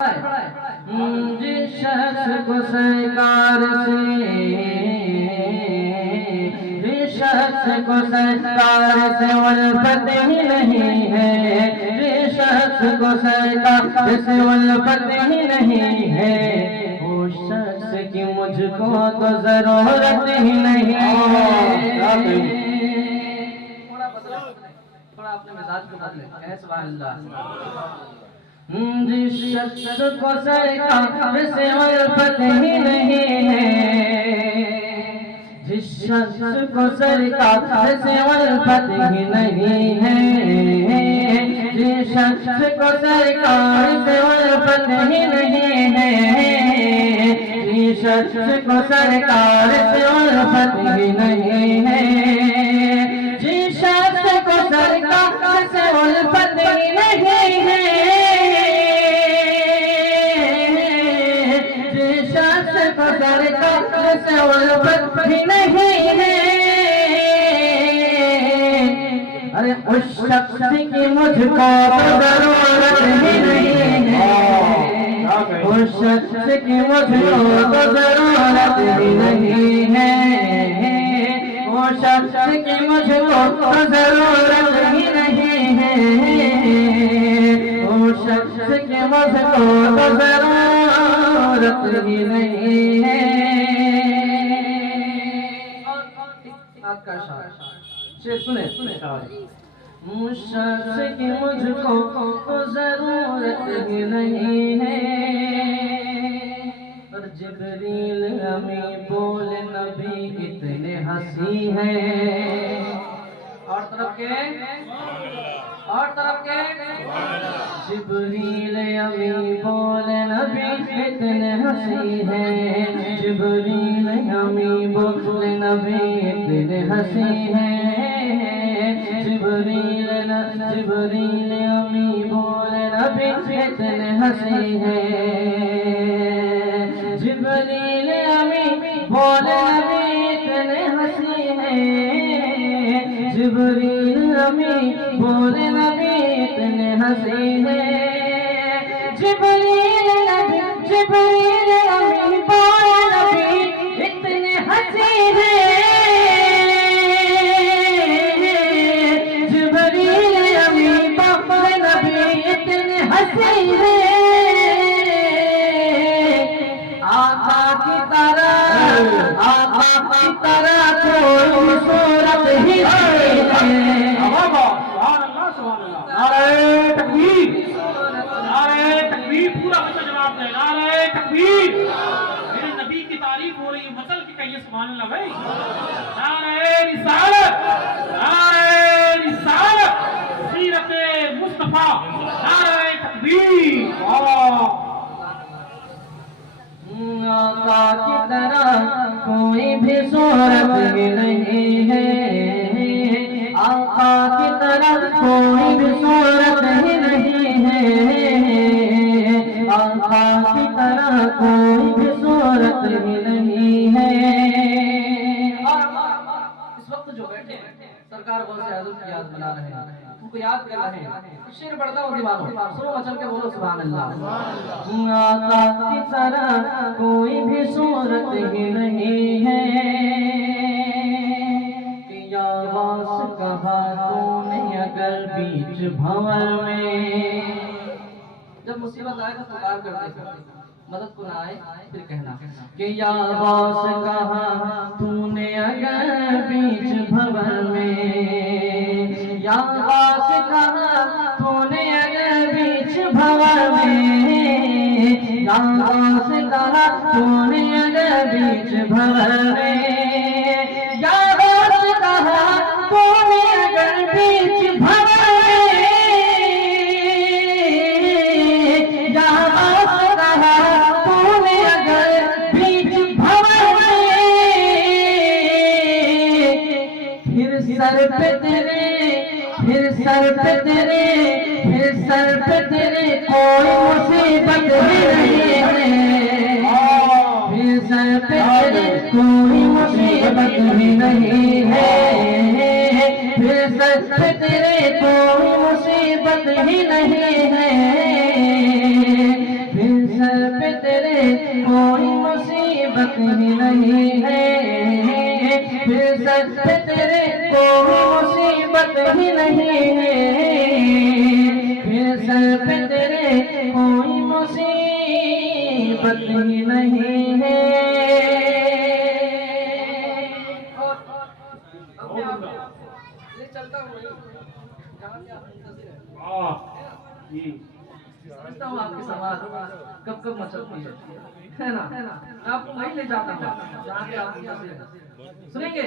जिस शख्स को सरकार से, जिस शख्स को सरकार से उल्फत ही नहीं है, जिस शख्स को सरकार से उल्फत ही नहीं है, उस शख्स की मुझको तो जरूरत ही नहीं है। थोड़ा अपने मिजाज को बदले। सुभान अल्लाह। जिस शख्स को सरकार से उल्फत ही नहीं है, जिस शख्स को सरकार से उल्फत ही नहीं है, जिस शख्स को सरकार से उल्फत ही नहीं है, जिस शख्स को सरकार से उल्फत ही नहीं है, जिस शख्स को सरकार से उल्फत ही नहीं है, से उल्फत भी नहीं है, अरे उस शख्स की मुझको जरूरत ही नहीं है, उस शख्स की मुझको जरूरत ही नहीं है, उस शख्स की मुझको जरूरत ही नहीं है, उस शख्स की मुझको जरूरत ही नहीं है। सुने उस शख्स की मुझको जरूरत ही नहीं है, पर जिब्रील हमें बोले नबी इतने हंसी है, और तरफ के जिब्रील हमें बोले नबी इतने हंसी है, जिब्रील हमें बोले नबी इतने हंसी है, जिब्रील अमी बोले नबी इतने हंसी है, जिब्रील अमी बोले नबी इतने हंसी है, जिब्रील अमी बोले नबी इतने हंसी है, जिब्रील अमी बोले नबी इतने हंसी है, आका की तरह कोई सूरत ही नहीं है। नारे तकबीर, नारे तकबीर, पूरा बच्चा जवाब दे, नारे तकबीर। मेरे नबी की तारीफ हो रही है, मसल की कहिए सुभान अल्लाह भाई। नारे रिसालत, नारे रिसालत, सीरत मुस्तफा, नारे तकबीर। आका की तरह कोई भी सूरत ही नहीं है, आका की तरह कोई भी सूरत ही नहीं है, आका की तरह कोई भी सूरत ही नहीं है। और इस वक्त जो बैठे हैं सरकार गौसे आज़म की याद बना रहे हैं, उनको याद कर रहे हैं, शेर पढ़ता हूँ दीवानों, सुनो मचल के बोलो सुभान अल्लाह। आका की तरह कोई भी सूरत ही नहीं है, कि या वास कहा तूने अगर बीच भंवर में, जब मुसीबत आए तो पुकार करते, मदद को ना आए फिर कहना कि या वास कहा तूने अगर बीच भंवर में, या वास कहा तूने अगर बीच भंवर में, या वास कहा तूने अगर बीच भंवर में, या वास कहा तूने अगर बीच भंवर में, या वास कहा तूने अगर बीच भंवर में, फिर सर पे तेरे, फिर सर पे तेरे, फिर सर पे तेरे कोई मुसीबत ही नहीं है, फिर सर पे तेरे कोई मुसीबत ही नहीं है, फिर सर पे तेरे कोई मुसीबत ही नहीं है, फिर मुसीबत ही नहीं है, फिर सर पे तेरे कोई मुसीबत ही नहीं है, फिर सर पे तेरे कोई मुसीबत ही नहीं है। चलता हूँ समझता हूँ आपकी समाज कब कब मचलती है ना, मैं आपको वहीं ले जाता हूँ जहाँ पे आप सुनेंगे।